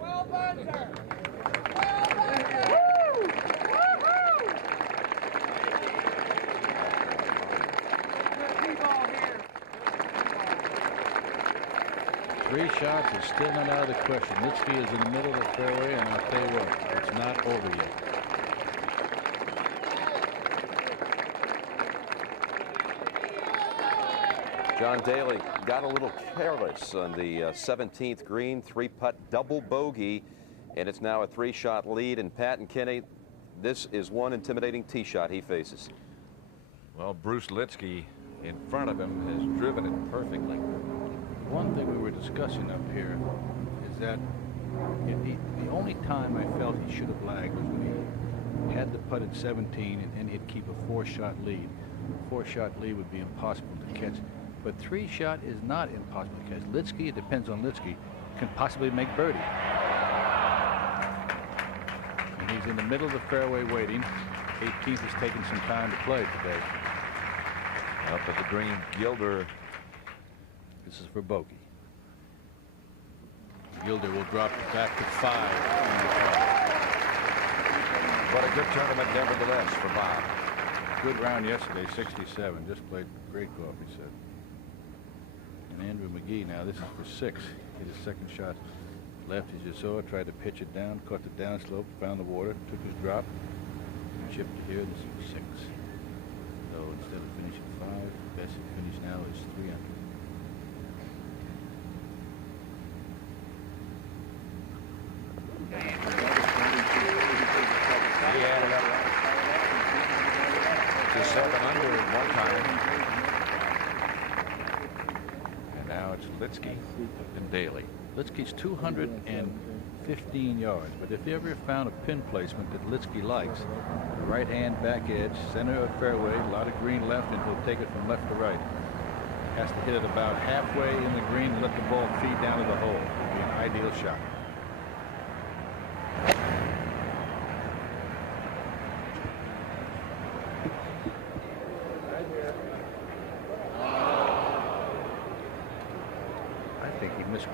Well done, sir. Three shots is still not out of the question. Litsky is in the middle of the fairway, and I'll tell you what, it's not over yet. John Daly got a little careless on the 17th green, 3-putt double bogey, and it's now a 3-shot lead. And Pat and Kenny, this is one intimidating tee shot he faces. Well, Bruce Litsky in front of him has driven it perfectly. One thing we were discussing up here is that the only time I felt he should have lagged was when he had the putt at 17 and then he'd keep a 4-shot lead. A 4-shot lead would be impossible to catch, but 3-shot is not impossible to catch. Litsky, it depends on Litsky, can possibly make birdie. And he's in the middle of the fairway waiting. 18th is taking some time to play today. Up at the green, Gilder. This is for bogey. Gilder will drop back to 5. But a good tournament nevertheless for Bob. Good round yesterday, 67. Just played great golf, he said. And Andrew McGee now, this is for 6. Hit his second shot left, as you saw. Tried to pitch it down, caught the downslope, found the water, took his drop, and chipped it here. This is for 6. So instead of finishing 5, best finish now is 3 under. He added up to 7 under at one time. And now it's Litsky and Daly. Litsky's 215 yards, but if you ever found a pin placement that Litsky likes, right hand back edge, center of fairway, a lot of green left, and he'll take it from left to right. Has to hit it about halfway in the green and let the ball feed down to the hole. It'll be an ideal shot.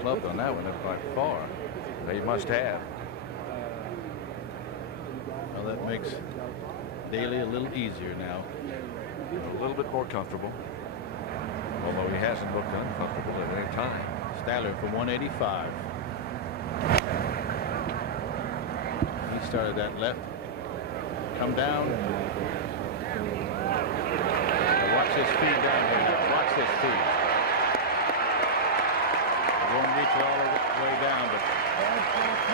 Clubbed on that one by far. He must have. Well, that makes Daly a little easier now. A little bit more comfortable. Although he hasn't looked uncomfortable at any time. Styler for 185. He started that left. Come down. Now watch his speed down here. Watch his speed. Won't reach all the way down, but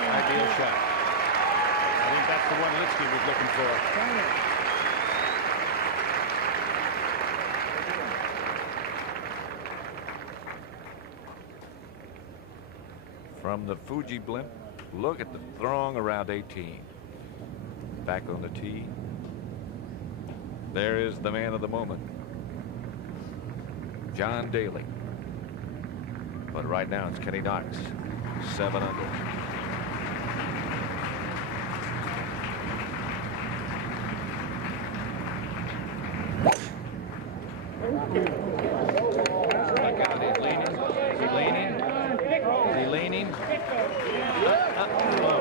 ideal shot. I think that's the one Litsky was looking for. From the Fuji blimp, look at the throng around 18. Back on the tee. There is the man of the moment, John Daly. But right now it's Kenny Knox, 7 under. Look out, he's leaning. Is he leaning? Is he leaning? Oh.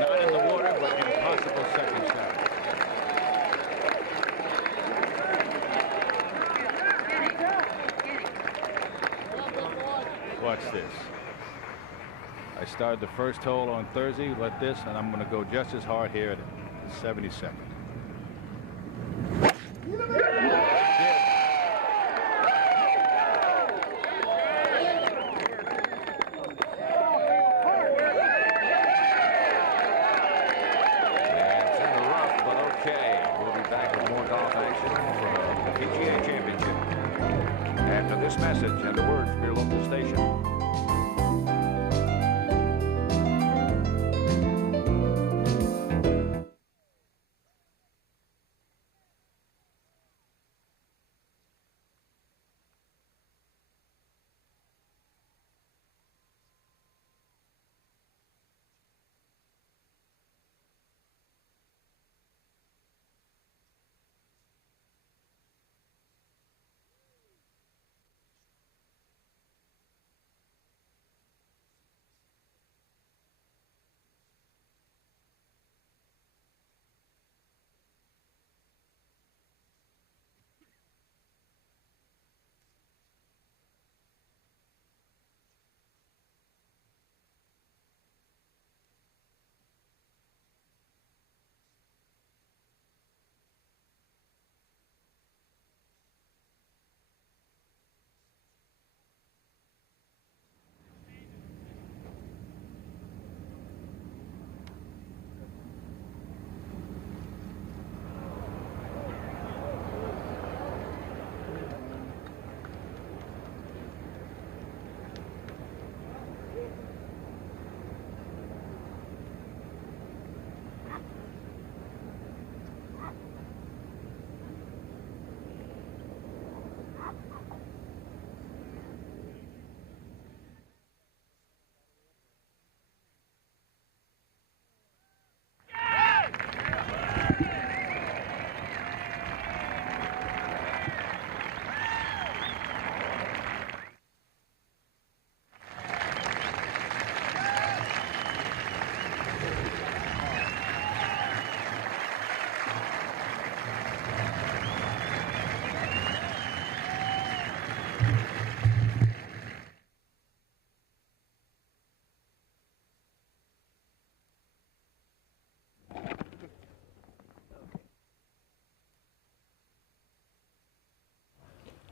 Not in the water, but impossible second shot. Watch this. I started the first hole on Thursday like this, and I'm going to go just as hard here at the 72nd. PGA Championship. After this message and a word from your local station.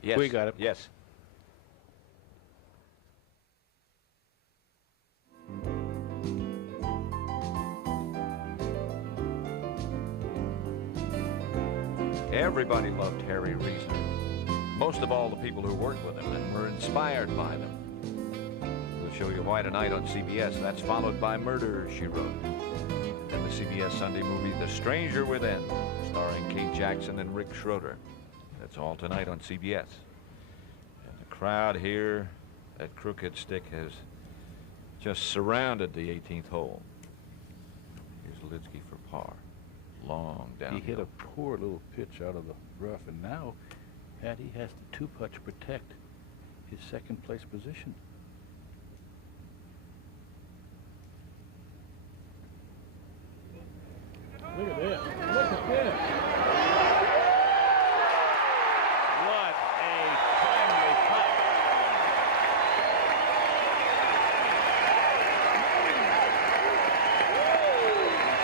Yes. We got it. Yes. Everybody loved Harry Reasoner. Most of all the people who worked with him and were inspired by them. We'll show you why tonight on CBS. That's followed by Murder, She Wrote. And the CBS Sunday movie, The Stranger Within, starring Kate Jackson and Rick Schroeder. That's all tonight on CBS. And the crowd here at Crooked Stick has just surrounded the 18th hole. Here's Litsky for par. Long down. He hit a poor little pitch out of the rough, and now Patty has the 2-putt to protect his second place position. Look at this. Look at this. What a timely putt.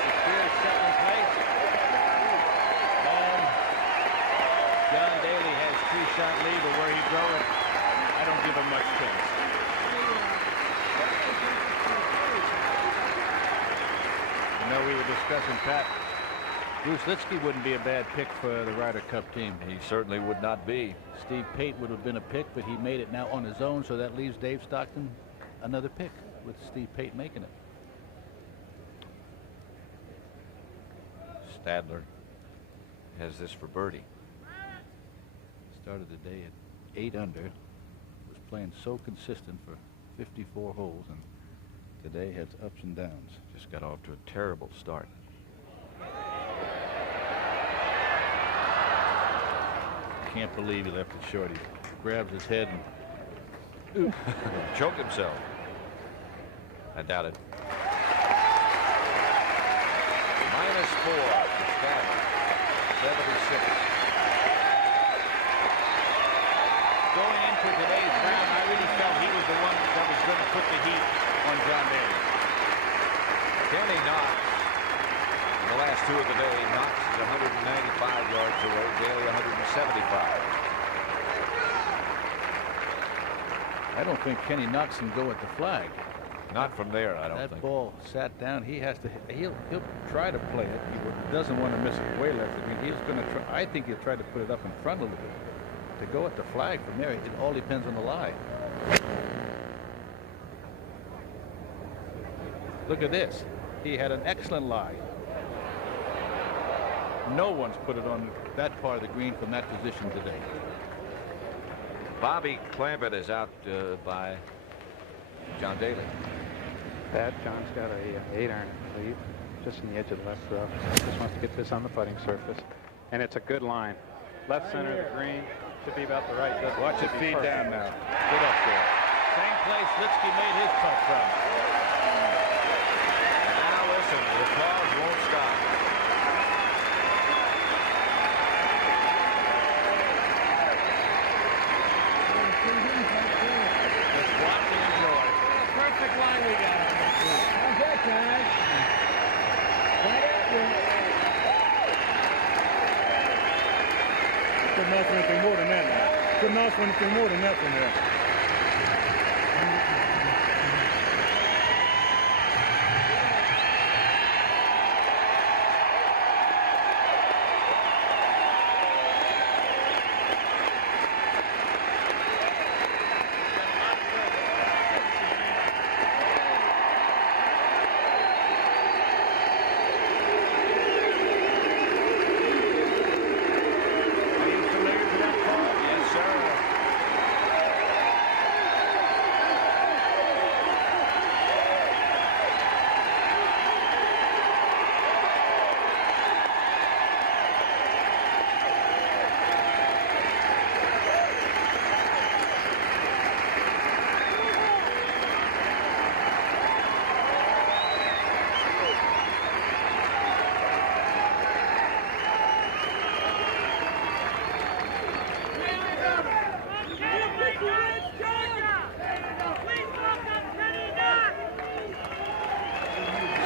Secure second place. And John Daly has 2-shot lead, but where he throw it, I don't give him much chance. You know, we were discussing, Pat, Bruce Litsky wouldn't be a bad pick for the Ryder Cup team. He certainly would not be. Steve Pate would have been a pick, but he made it now on his own, so that leaves Dave Stockton another pick with Steve Pate making it. Stadler has this for birdie. Started the day at 8 under, was playing so consistent for 54 holes, and today has ups and downs. Just got off to a terrible start. Can't believe he left it short. He grabs his head and Choked himself. I doubt it. -4 for Stadler. 76. going into today's round, I really felt he was the one that was going to put the heat on John Daly. Kenny Knox, in the last 2 of the day, Knox is 195 yards away, Daly 175. I don't think Kenny Knox can go at the flag. Not from there, I don't think. That ball sat down. He has to. He'll try to play it. He doesn't want to miss it way left. I mean, he's going to try. I think he'll try to put it up in front a little bit. To go at the flag from there, it all depends on the lie. Look at this. He had an excellent lie. No one's put it on that part of the green from that position today. Bobby Clampett is out by John Daly. Pat, John's got a 8-iron lead just in the edge of the left rough. Just wants to get this on the putting surface, and it's a good line. Left center of the green should be about the right. Watch it feed down now. Get up there. Same place Litsky made his putt from. Now listen, the applause won't stop. Just watch and enjoy. Perfect line we got. How's that, guys? Right at you. Couldn't ask for anything more than that now. Couldn't ask for anything more than that from there.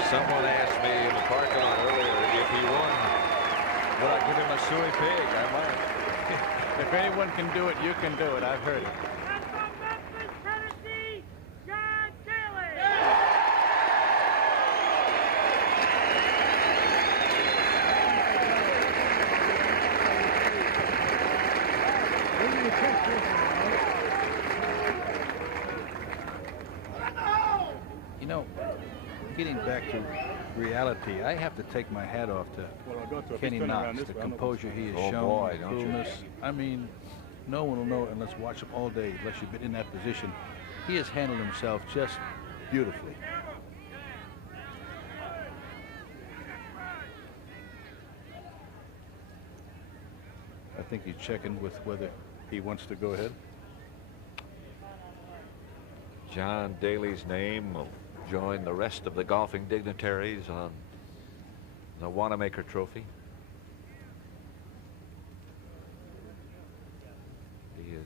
Someone asked me in the parking lot earlier if he won, would I give him a suey pig? I might. If anyone can do it, you can do it. I've heard it. And from Memphis, Tennessee, John Daly. You know, getting back to reality, I have to take my hat off to Kenny Knox, the composure he has Oh, shown, boy, the don't you? coolness. I mean, no one will know it unless watch him all day, unless you've been in that position. He has handled himself just beautifully. I think he's checking with whether he wants to go ahead. John Daly's name will join the rest of the golfing dignitaries on the Wanamaker Trophy. He has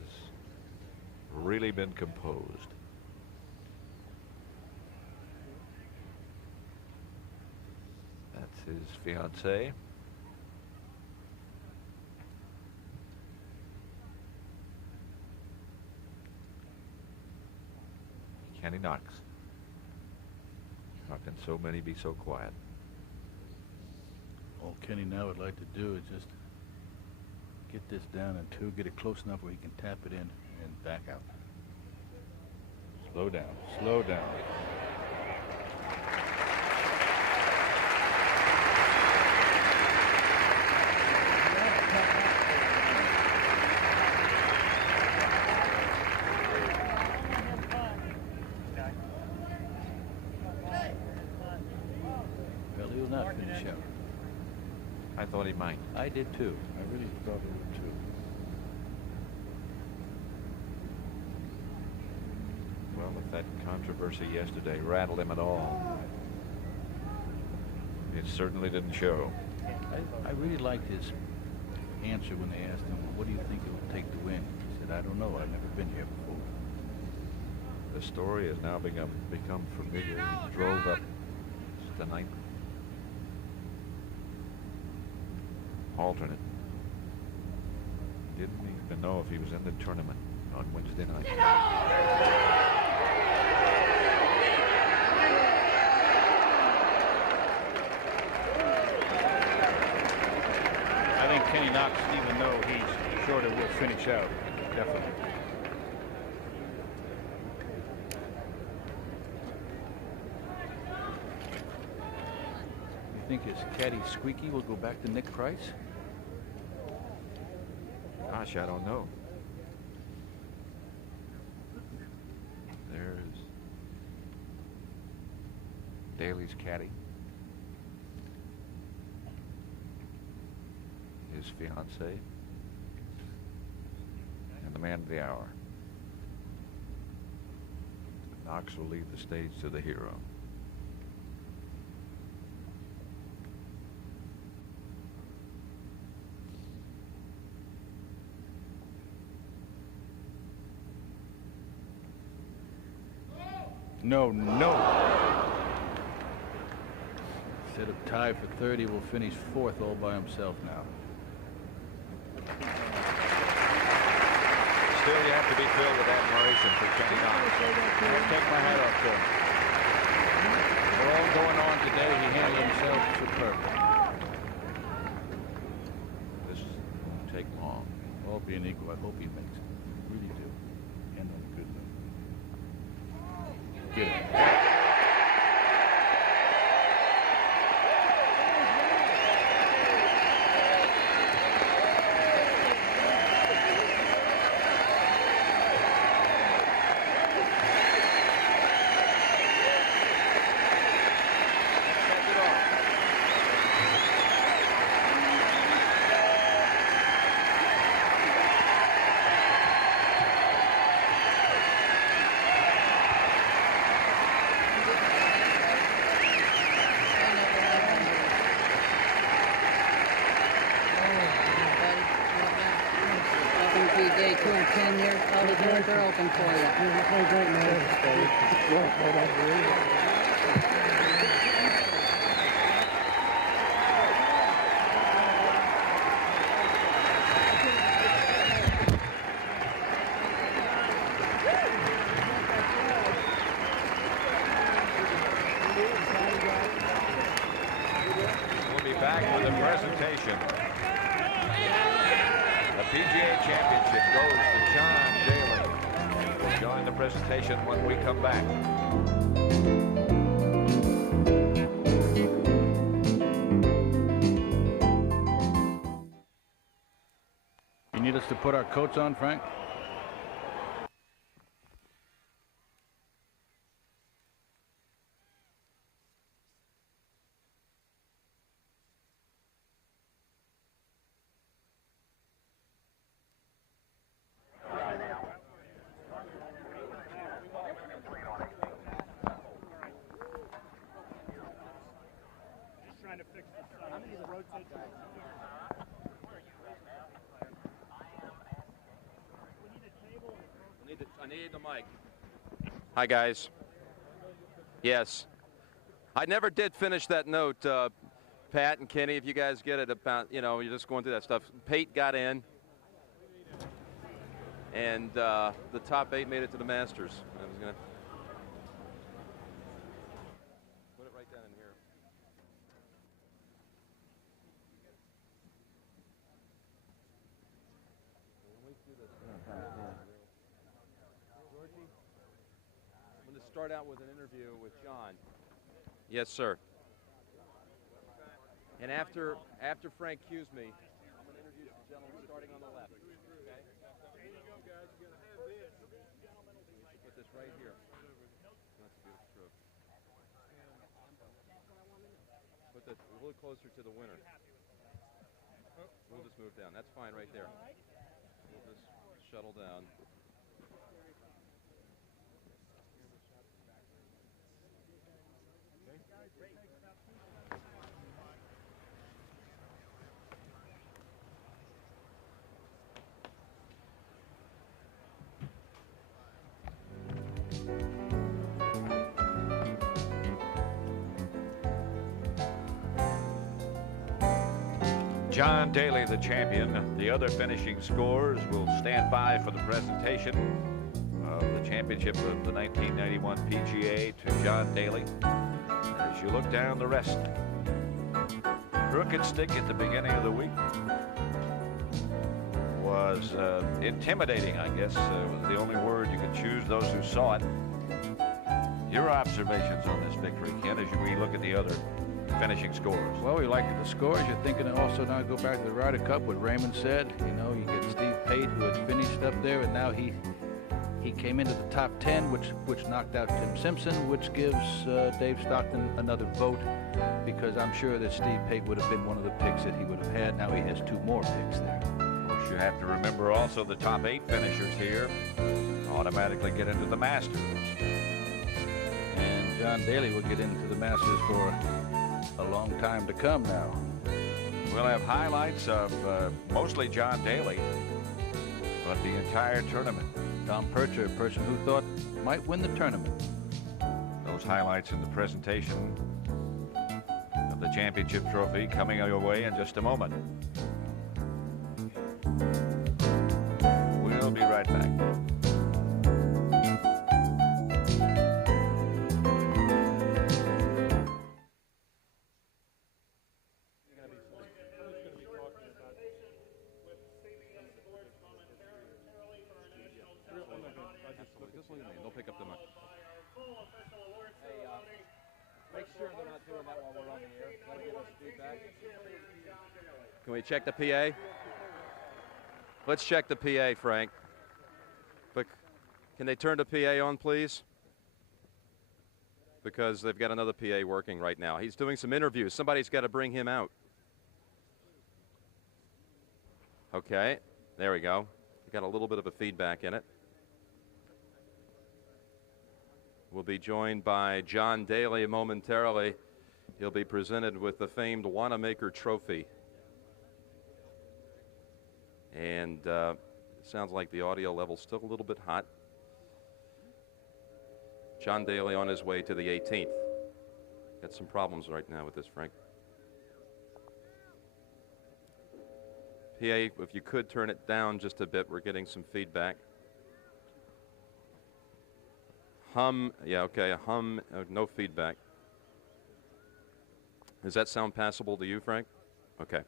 really been composed. That's his fiancée. Kenny Knox. How can so many be so quiet? All Kenny now would like to do is just get this down in 2, get it close enough where he can tap it in and back out. Slow down, slow down. Well, he will not finish out. I thought he might. I did too. I really thought he would too. Well, if that controversy yesterday rattled him at all, it certainly didn't show. I really liked his answer when they asked him, what do you think it would take to win? He said, I don't know. I've never been here before. The story has now become familiar. He drove up the ninth alternate. Didn't even know if he was in the tournament on Wednesday night. I think Kenny Knox, even though he's shorter, will finish out. Definitely. You think his caddy Squeaky will go back to Nick Price? Gosh, I don't know. There's Daly's caddy. His fiancée. And the man of the hour. Knox will leave the stage to the hero. No, no. Instead of tie for 30, will finish 4th all by himself now. Still, you have to be filled with admiration for Kenny Knox. I'll take my hat off to him. For all going on today, he handled himself superbly. This won't take long. All being equal, I hope he makes it. Really do. End on a good note. Get it. PGA Tour 10 years, all the doors are open for you. PGA Championship goes to John Daly. We'll join the presentation when we come back. You need us to put our coats on, Frank? I need the mic. Hi, guys. Yes. I never did finish that note, Pat and Kenny, if you guys get it about, you know, you're just going through that stuff. Pate got in, and the top 8 made it to the Masters. I was going to put it right down in here. I'm going to start out with an interview with John. Yes, sir. And after Frank cues me, I'm going to introduce the gentleman starting on the left. Okay? There you go, guys. You're going to have this. Put this right here. That's a beautiful stroke. Put this a little closer to the winner. We'll just move down. That's fine right there. We'll just shuttle down. John Daly, the champion. The other finishing scores will stand by for the presentation of the championship of the 1991 PGA to John Daly. As you look down the rest, crooked stick at the beginning of the week was intimidating, I guess, was the only word you could choose, those who saw it. Your observations on this victory, Ken, as we look at the other finishing scores. Well, we like the scores. You're thinking to also now go back to the Ryder Cup, what Raymond said. You know, you get Steve Pate, who had finished up there, and now he came into the top 10, which knocked out Tim Simpson, which gives Dave Stockton another vote, because I'm sure that Steve Pate would have been one of the picks that he would have had. Now he has 2 more picks there. Of course, you have to remember also the top 8 finishers here automatically get into the Masters. And John Daly will get into the Masters for a long time to come now. We'll have highlights of mostly John Daly, but the entire tournament. Tom Percher, a person who thought might win the tournament. Those highlights in the presentation of the championship trophy coming your way in just a moment. We'll be right back. They'll pick up the mic. Make sure they're not doing that while we're on the air. That'll give us feedback. Can we check the PA? Let's check the PA, Frank. But can they turn the PA on, please? Because they've got another PA working right now. He's doing some interviews. Somebody's got to bring him out. Okay, there we go. We got a little bit of a feedback in it. We'll be joined by John Daly momentarily. He'll be presented with the famed Wanamaker Trophy. And it sounds like the audio level's still a little bit hot. John Daly on his way to the 18th. Got some problems right now with this, Frank. PA, if you could turn it down just a bit, we're getting some feedback. Hum, yeah, okay, a hum, no feedback. Does that sound passable to you, Frank? Okay.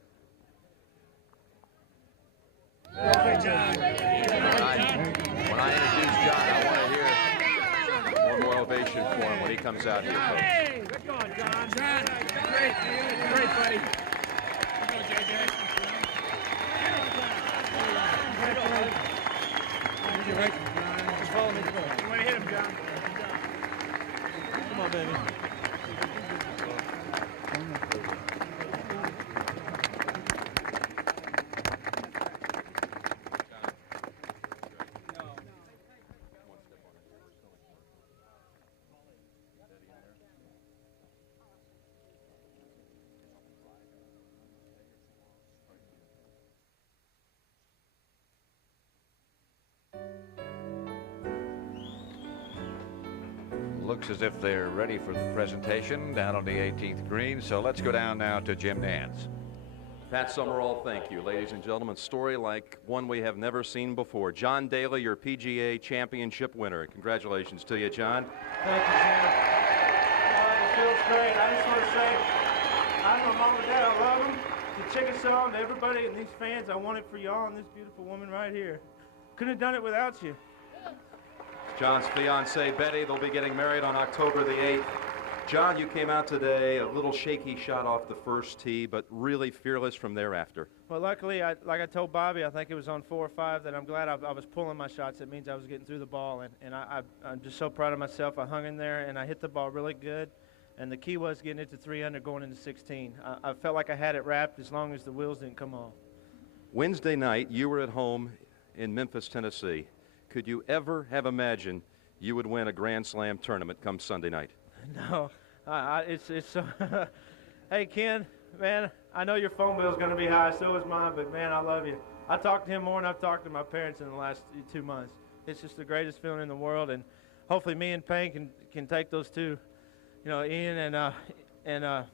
When I introduce John, I want to hear one more ovation for him when he comes out here, folks. Hey, good going, John. John, great, great, buddy. Go, JJ. Right. Just follow me. You want to hit him, John? Come on, baby. Looks as if they're ready for the presentation down on the 18th green. So let's go down now to Jim Nance. Pat Summerall, thank you. Ladies and gentlemen, story like one we have never seen before. John Daly, your PGA Championship winner. Congratulations to you, John. Thank you, Jim. It feels great. I just want to say, I'm my mom and dad. I love them. The Chickasaw and everybody and these fans, I want it for y'all and this beautiful woman right here. Couldn't have done it without you. John's fiancee, Betty, they'll be getting married on October the 8th. John, you came out today, a little shaky shot off the first tee, but really fearless from thereafter. Well, luckily, like I told Bobby, I think it was on 4 or 5, that I'm glad I was pulling my shots. It means I was getting through the ball, and I'm just so proud of myself. I hung in there, and I hit the ball really good, and the key was getting it to 3 under going into 16. I felt like I had it wrapped as long as the wheels didn't come off. Wednesday night, you were at home in Memphis, Tennessee. Could you ever have imagined you would win a Grand Slam tournament come Sunday night? No, it's so. Hey, Ken, man, I know your phone bill is going to be high, so is mine, but man, I love you. I talked to him more than I've talked to my parents in the last 2 months. It's just the greatest feeling in the world, and hopefully me and Payne can take those two, you know, Ian and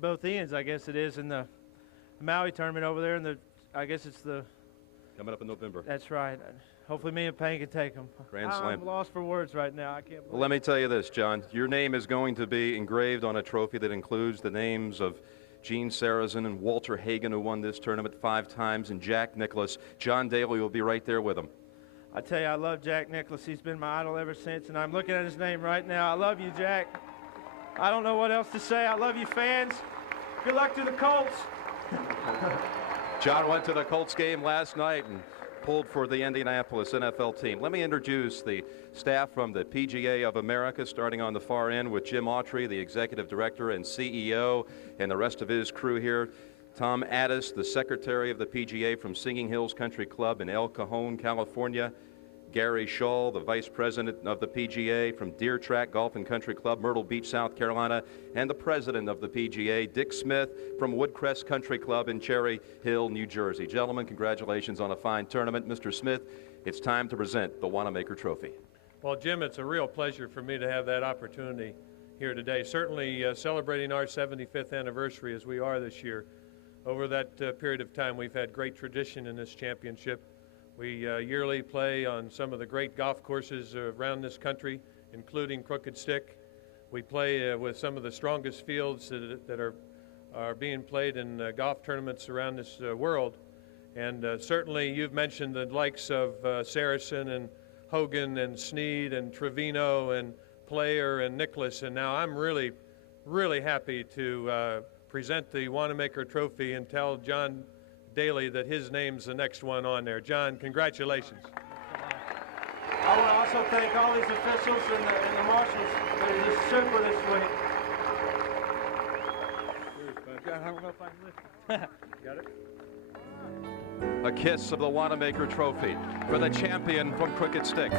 both Ians, I guess it is, in the Maui tournament over there, and I guess it's the. Coming up in November. That's right. Hopefully me and Payne can take them. Grand Slam. I'm lost for words right now. I can't believe Well, let me tell you this, John. Your name is going to be engraved on a trophy that includes the names of Gene Sarazen and Walter Hagen, who won this tournament 5 times, and Jack Nicklaus. John Daly will be right there with him. I tell you, I love Jack Nicklaus. He's been my idol ever since, and I'm looking at his name right now. I love you, Jack. I don't know what else to say. I love you, fans. Good luck to the Colts. John went to the Colts game last night and pulled for the Indianapolis NFL team. Let me introduce the staff from the PGA of America, starting on the far end with Jim Autry, the executive director and CEO, and the rest of his crew here. Tom Addis, the secretary of the PGA from Singing Hills Country Club in El Cajon, California. Gary Shull, the vice president of the PGA from Deer Track Golf and Country Club, Myrtle Beach, South Carolina, and the president of the PGA, Dick Smith, from Woodcrest Country Club in Cherry Hill, New Jersey. Gentlemen, congratulations on a fine tournament. Mr. Smith, it's time to present the Wanamaker Trophy. Well, Jim, it's a real pleasure for me to have that opportunity here today. Certainly celebrating our 75th anniversary as we are this year. Over that period of time, we've had great tradition in this championship. We yearly play on some of the great golf courses around this country, including Crooked Stick. We play with some of the strongest fields that are being played in golf tournaments around this world. And certainly you've mentioned the likes of Saracen and Hogan and Snead and Trevino and Player and Nicklaus. And now I'm really, really happy to present the Wanamaker Trophy and tell John Daly that his name's the next one on there. John, congratulations. I want to also thank all these officials and the marshals that are just super this week. I don't know if I can lift. Got it? A kiss of the Wanamaker Trophy for the champion from Crooked Stick.